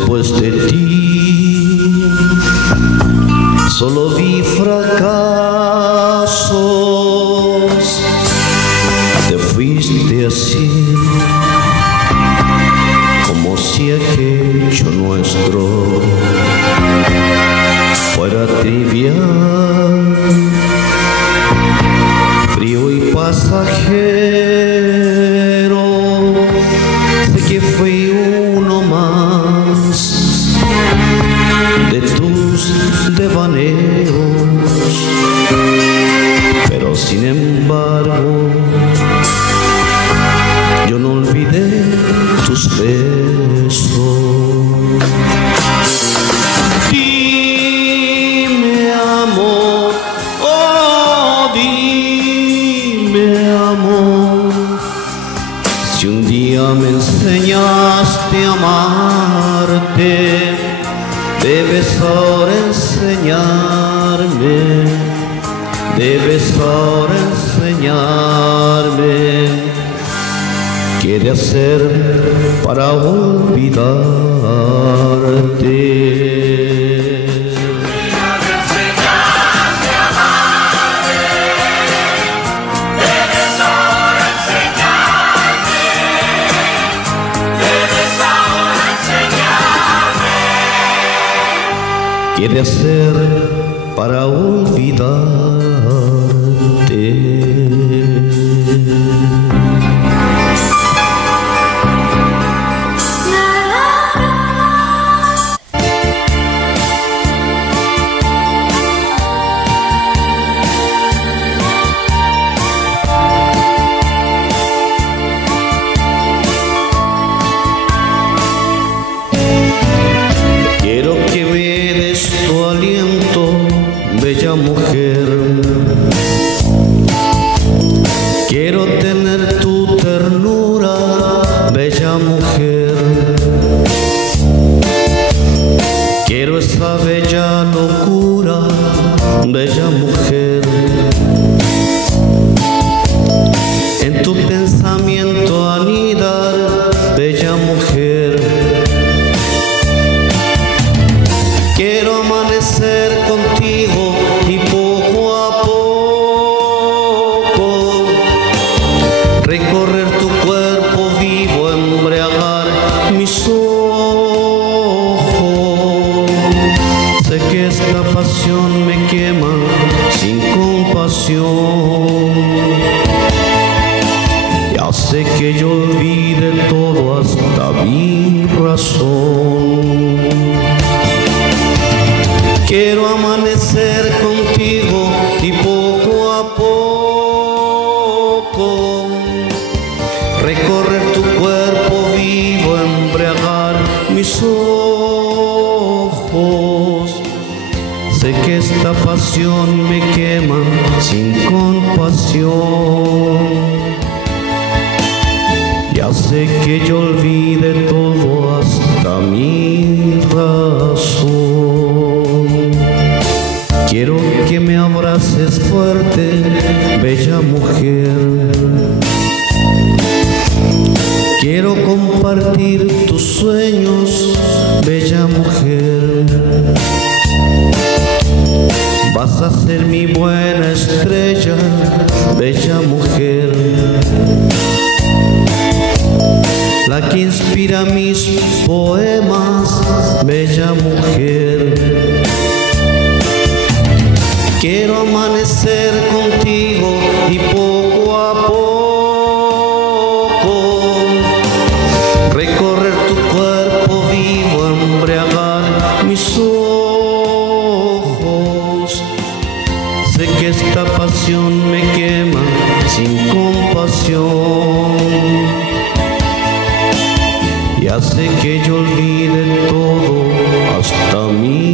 Después de ti solo vi fracasos. Te fuiste así, como si aquel hecho nuestro fuera trivial, frío y pasajero. Sé que fui uno más de tus devaneos, pero sin embargo yo no olvidé tus besos. Dime amor, oh dime amor, si un día me enseñaste a amarte, debes ahora enseñarme, debes ahora enseñarme qué de hacer para olvidarte. ¿Qué de hacer para olvidarte? Quiero que me des tu aliento, bella mujer. Quiero tener tu ternura, bella mujer. Quiero esa bella locura, bella mujer. En tu pensamiento anidar, bella mujer. Quiero amanecer contigo y poco a poco recorrer tu cuerpo vivo, embriagar mis ojos. Sé que esta pasión me quema sin compasión y hace que yo olvide todo hasta mi razón. Quiero amanecer contigo y poco a poco recorrer tu cuerpo vivo, embriagar mis ojos. Sé que esta pasión me quema sin compasión y hace que yo olvide todo hasta mi razón. Quiero que me abraces fuerte, bella mujer. Quiero compartir tus sueños, bella mujer. Vas a ser mi buena estrella, bella mujer, la que inspira mis poemas, bella mujer. Quiero amanecer contigo y poco a poco recorrer tu cuerpo vivo, embriagar mis ojos. Sé que esta pasión me quema sin compasión y hace que yo olvide todo hasta mí.